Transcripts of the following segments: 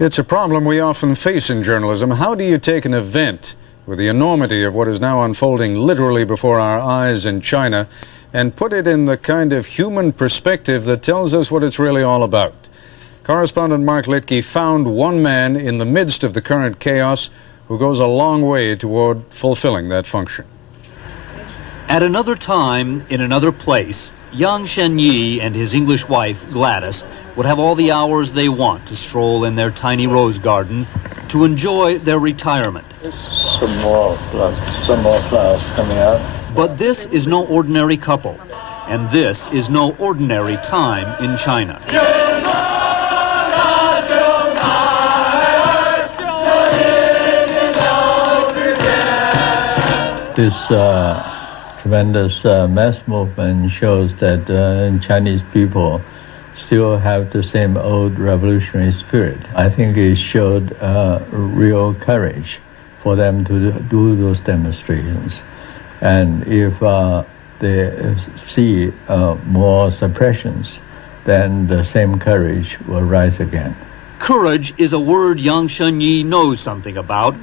It's a problem we often face in journalism. How do you take an event with the enormity of what is now unfolding literally before our eyes in China and put it in the kind of human perspective that tells us what it's really all about? Correspondent Mark Litke found one man in the midst of the current chaos who goes a long way toward fulfilling that function. At another time, in another place, Yang Shenyi and his English wife, Gladys, would have all the hours they want to stroll in their tiny rose garden to enjoy their retirement. Some more flowers coming out. But this is no ordinary couple, and this is no ordinary time in China. This tremendous mass movement shows that Chinese people still have the same old revolutionary spirit. I think it showed real courage for them to do those demonstrations. And if they see more suppressions, then the same courage will rise again. Courage is a word Yang Shenyi knows something about.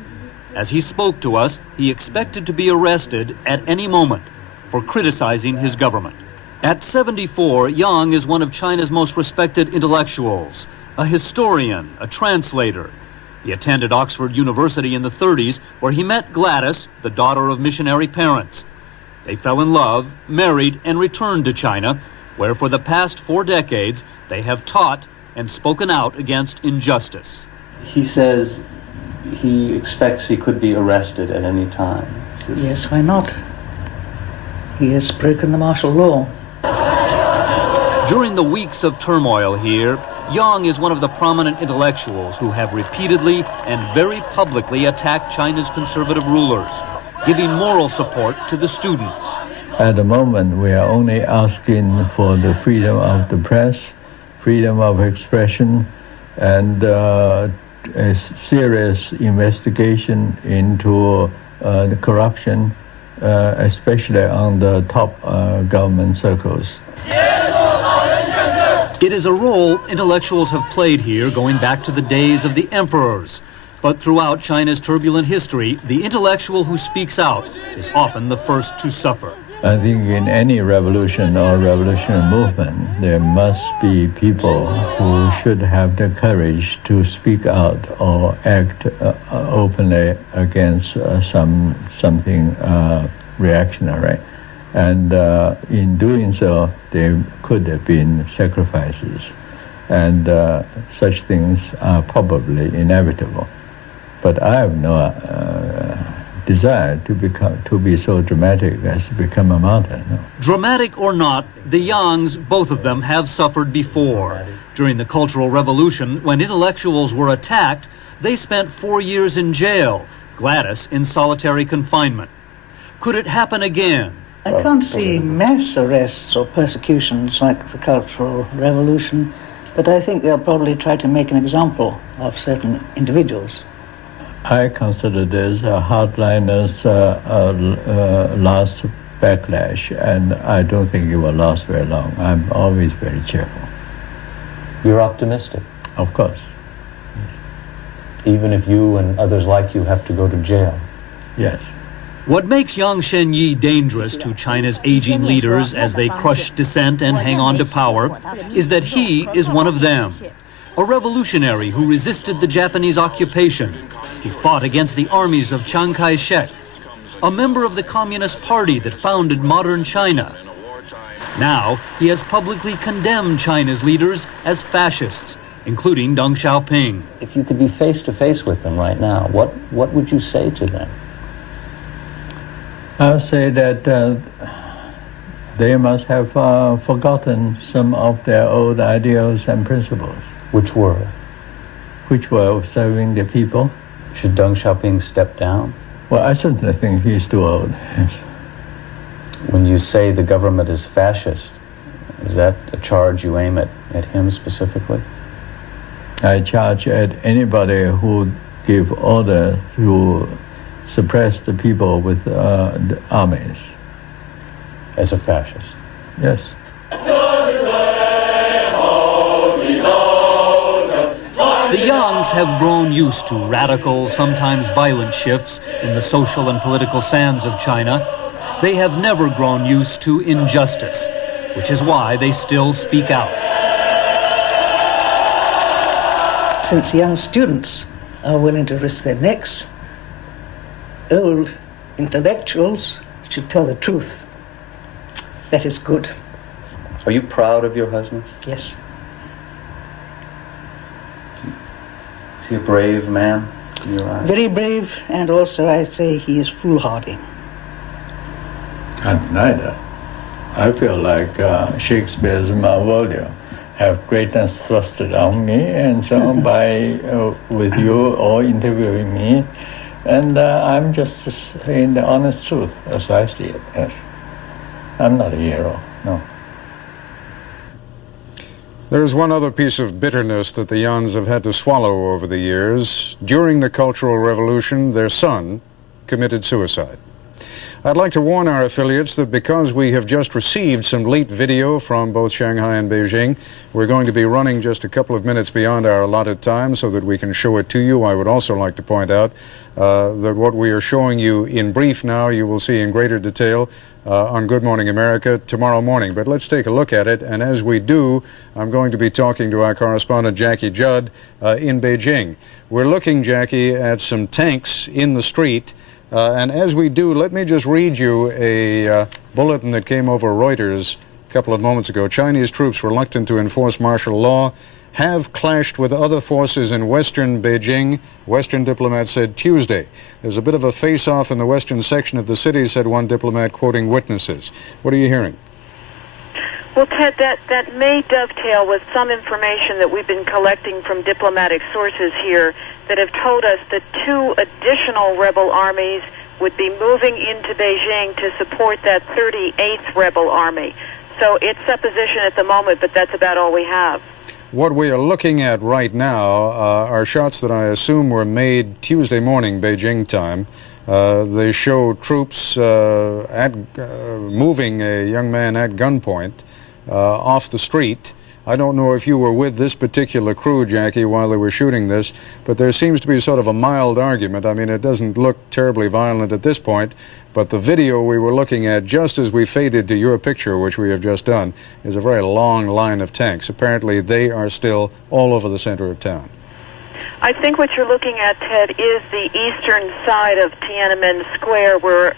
As he spoke to us, he expected to be arrested at any moment for criticizing his government. At 74, Yang is one of China's most respected intellectuals, a historian, a translator. He attended Oxford University in the 30s, where he met Gladys, the daughter of missionary parents. They fell in love, married, and returned to China, where for the past 4 decades they have taught and spoken out against injustice. He says he expects he could be arrested at any time. Yes, why not? He has broken the martial law. During the weeks of turmoil here, Yang is one of the prominent intellectuals who have repeatedly and very publicly attacked China's conservative rulers, giving moral support to the students. At the moment, we are only asking for the freedom of the press, freedom of expression, and a serious investigation into the corruption, especially on the top government circles. It is a role intellectuals have played here going back to the days of the emperors. But throughout China's turbulent history, the intellectual who speaks out is often the first to suffer. I think in any revolution or revolutionary movement, there must be people who should have the courage to speak out or act openly against something reactionary. And in doing so, there could have been sacrifices. And such things are probably inevitable. But I have no desire to be so dramatic as to become a martyr. No. Dramatic or not, the Yangs, both of them, have suffered before. During the Cultural Revolution, when intellectuals were attacked, they spent 4 years in jail, Gladys in solitary confinement. Could it happen again? I can't see mass arrests or persecutions like the Cultural Revolution, but I think they'll probably try to make an example of certain individuals. I consider this a hardliner's last backlash, and I don't think it will last very long. I'm always very cheerful. You're optimistic? Of course. Even if you and others like you have to go to jail? Yes. What makes Yang Shenyi dangerous to China's aging leaders as they crush dissent and hang on to power is that he is one of them. A revolutionary who resisted the Japanese occupation, who fought against the armies of Chiang Kai-shek, a member of the Communist Party that founded modern China. Now, he has publicly condemned China's leaders as fascists, including Deng Xiaoping. If you could be face to face with them right now, what would you say to them? I'll say that they must have forgotten some of their old ideals and principles. Which were? Which were serving the people. Should Deng Xiaoping step down? Well, I certainly think he's too old. Yes. When you say the government is fascist, is that a charge you aim at him specifically? I charge at anybody who give order to suppress the people with the armies. As a fascist? Yes. The Yangs have grown used to radical, sometimes violent shifts in the social and political sands of China. They have never grown used to injustice, which is why they still speak out. Since young students are willing to risk their necks, old intellectuals should tell the truth. That is good. Are you proud of your husband? Yes. Is he a brave man in your eyes? Very brave, and also I say he is foolhardy. And neither. I feel like Shakespeare's Malvolio have greatness thrusted on me, and so by with you all interviewing me, and I'm just saying the honest truth as I see it. Yes, I'm not a hero. No. There's one other piece of bitterness that the Yans have had to swallow over the years. During the Cultural Revolution, their son committed suicide. I'd like to warn our affiliates that because we have just received some leaked video from both Shanghai and Beijing, we're going to be running just a couple of minutes beyond our allotted time so that we can show it to you. I would also like to point out that what we are showing you in brief now, you will see in greater detail on Good Morning America tomorrow morning. But let's take a look at it, and as we do, I'm going to be talking to our correspondent Jackie Judd in Beijing. We're looking, Jackie, at some tanks in the street. And as we do, let me just read you a bulletin that came over Reuters a couple of moments ago. Chinese troops reluctant to enforce martial law have clashed with other forces in western Beijing, Western diplomats said Tuesday. There's a bit of a face-off in the western section of the city, said one diplomat, quoting witnesses. What are you hearing? Well, Ted, that may dovetail with some information that we've been collecting from diplomatic sources here that have told us that 2 additional rebel armies would be moving into Beijing to support that 38th rebel army. So it's supposition at the moment, but that's about all we have. What we are looking at right now are shots that I assume were made Tuesday morning, Beijing time. They show troops moving a young man at gunpoint off the street. I don't know if you were with this particular crew, Jackie, while they were shooting this, but there seems to be sort of a mild argument. I mean, it doesn't look terribly violent at this point, but the video we were looking at, just as we faded to your picture, which we have just done, is a very long line of tanks. Apparently, they are still all over the center of town. I think what you're looking at, Ted, is the eastern side of Tiananmen Square, where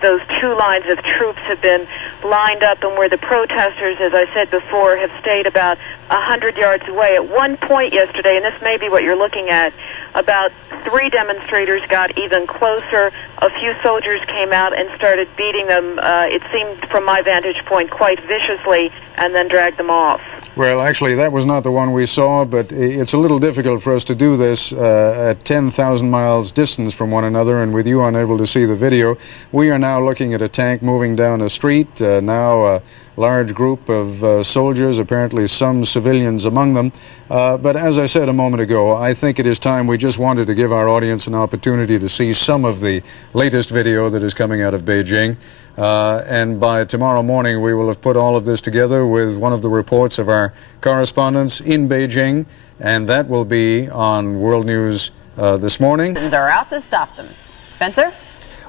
those 2 lines of troops have been lined up and where the protesters, as I said before, have stayed about 100 yards away. At one point yesterday, and this may be what you're looking at, about 3 demonstrators got even closer. A few soldiers came out and started beating them, it seemed from my vantage point, quite viciously, and then dragged them off. Well, actually, that was not the one we saw, but it's a little difficult for us to do this at 10,000 miles distance from one another, and with you unable to see the video. We are now looking at a tank moving down a street, now a large group of soldiers, apparently some civilians among them. But as I said a moment ago, I think it is time we just wanted to give our audience an opportunity to see some of the latest video that is coming out of Beijing. And by tomorrow morning, we will have put all of this together with one of the reports of our correspondents in Beijing, and that will be on World News this morning. Are out to stop them. Spencer?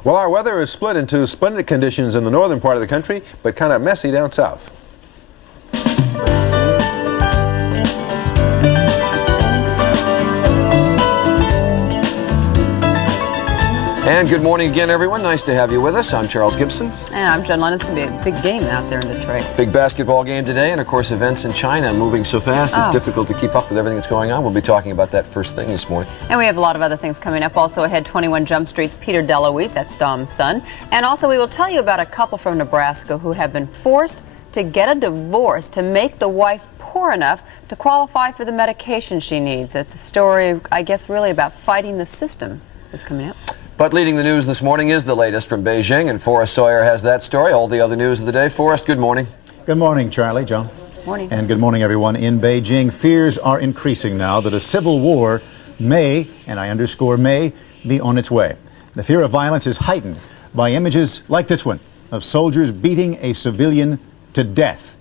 Well, our weather is split into splendid conditions in the northern part of the country, but kind of messy down south. And good morning again, everyone. Nice to have you with us. I'm Charles Gibson. And I'm Jen Lennon. It's going to be a big game out there in Detroit. Big basketball game today, and of course events in China moving so fast it's difficult to keep up with everything that's going on. We'll be talking about that first thing this morning. And we have a lot of other things coming up. Also ahead, 21 Jump Street's Peter DeLuise, that's Dom's son. And also we will tell you about a couple from Nebraska who have been forced to get a divorce to make the wife poor enough to qualify for the medication she needs. It's a story, I guess, really about fighting the system that's coming up. But leading the news this morning is the latest from Beijing, and Forrest Sawyer has that story. All the other news of the day. Forrest, good morning. Good morning, Charlie, John. Morning. And good morning, everyone. In Beijing, fears are increasing now that a civil war may, and I underscore may, be on its way. The fear of violence is heightened by images like this one of soldiers beating a civilian to death.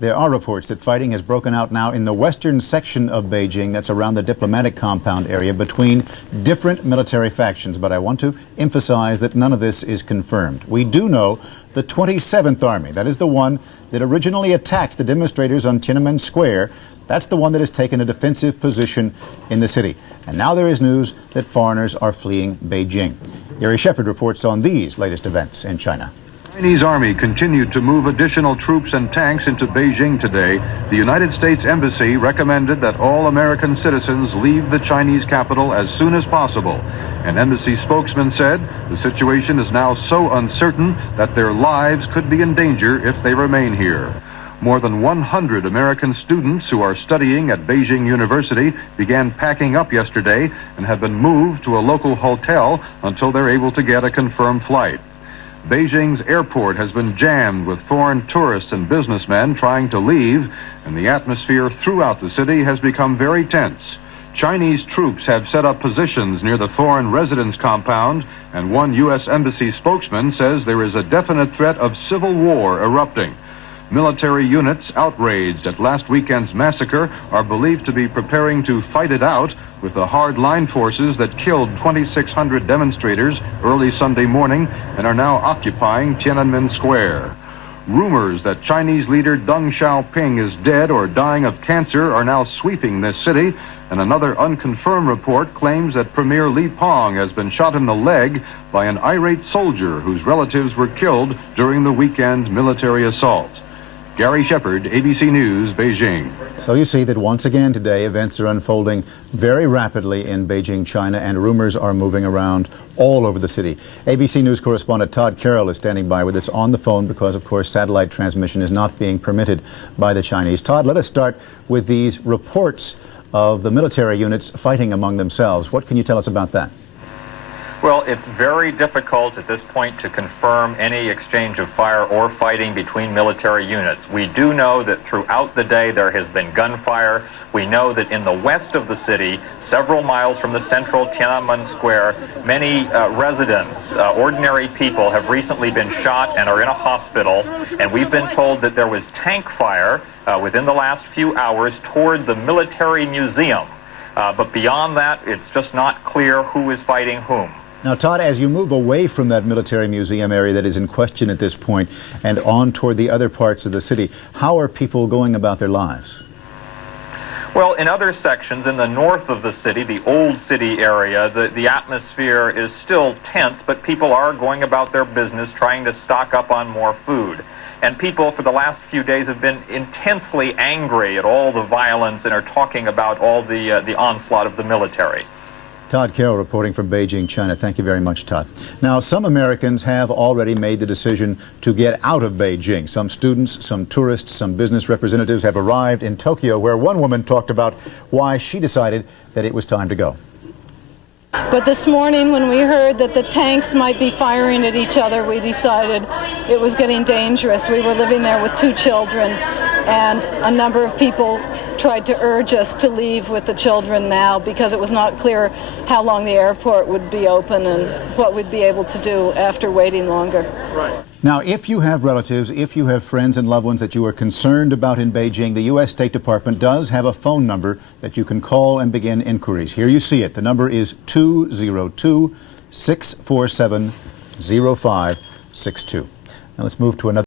there are reports that fighting has broken out now in the western section of Beijing, that's around the diplomatic compound area, between different military factions. But I want to emphasize that none of this is confirmed. We do know the 27th Army, that is the one that originally attacked the demonstrators on Tiananmen Square, that's the one that has taken a defensive position in the city. And now there is news that foreigners are fleeing Beijing. Gary Shepard reports on these latest events in China. The Chinese army continued to move additional troops and tanks into Beijing today. The United States Embassy recommended that all American citizens leave the Chinese capital as soon as possible. An embassy spokesman said the situation is now so uncertain that their lives could be in danger if they remain here. More than 100 American students who are studying at Beijing University began packing up yesterday and have been moved to a local hotel until they're able to get a confirmed flight. Beijing's airport has been jammed with foreign tourists and businessmen trying to leave, and the atmosphere throughout the city has become very tense. Chinese troops have set up positions near the foreign residence compound, and one U.S. Embassy spokesman says there is a definite threat of civil war erupting. Military units outraged at last weekend's massacre are believed to be preparing to fight it out with the hard-line forces that killed 2,600 demonstrators early Sunday morning and are now occupying Tiananmen Square. Rumors that Chinese leader Deng Xiaoping is dead or dying of cancer are now sweeping this city, and another unconfirmed report claims that Premier Li Peng has been shot in the leg by an irate soldier whose relatives were killed during the weekend's military assault. Gary Shepard, ABC News, Beijing. So you see that once again today events are unfolding very rapidly in Beijing, China, and rumors are moving around all over the city. ABC News correspondent Todd Carroll is standing by with us on the phone because, of course, satellite transmission is not being permitted by the Chinese. Todd, let us start with these reports of the military units fighting among themselves. What can you tell us about that? Well, it's very difficult at this point to confirm any exchange of fire or fighting between military units. We do know that throughout the day there has been gunfire. We know that in the west of the city, several miles from the central Tiananmen Square, many residents, ordinary people, have recently been shot and are in a hospital. And we've been told that there was tank fire within the last few hours toward the military museum. But beyond that, it's just not clear who is fighting whom. Now, Todd, as you move away from that military museum area that is in question at this point and on toward the other parts of the city, how are people going about their lives? Well, in other sections in the north of the city, the old city area, the atmosphere is still tense, but people are going about their business trying to stock up on more food. And people for the last few days have been intensely angry at all the violence and are talking about all the onslaught of the military. Todd Carroll reporting from Beijing, China. Thank you very much, Todd. Now, some Americans have already made the decision to get out of Beijing. Some students, some tourists, some business representatives have arrived in Tokyo, where one woman talked about why she decided that it was time to go. But this morning, when we heard that the tanks might be firing at each other, we decided it was getting dangerous. We were living there with 2 children, and a number of people tried to urge us to leave with the children now because it was not clear how long the airport would be open and what we'd be able to do after waiting longer. Right. Now, if you have relatives, if you have friends and loved ones that you are concerned about in Beijing, the U.S. State Department does have a phone number that you can call and begin inquiries. Here you see it. The number is 202-647-0562. Now let's move to another